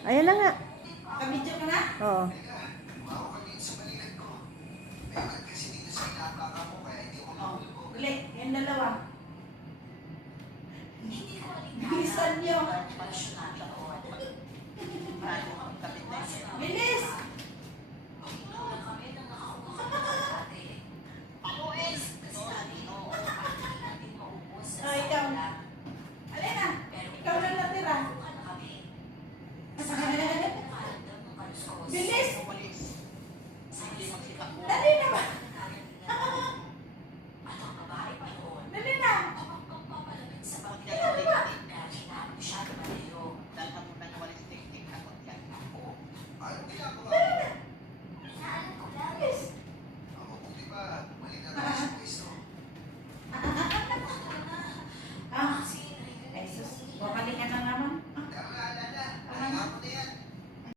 Ayan na nga. Kabidyo ka na? Oo. Oh, uli. Yan dalawa. Bilisan nyo. Bilis!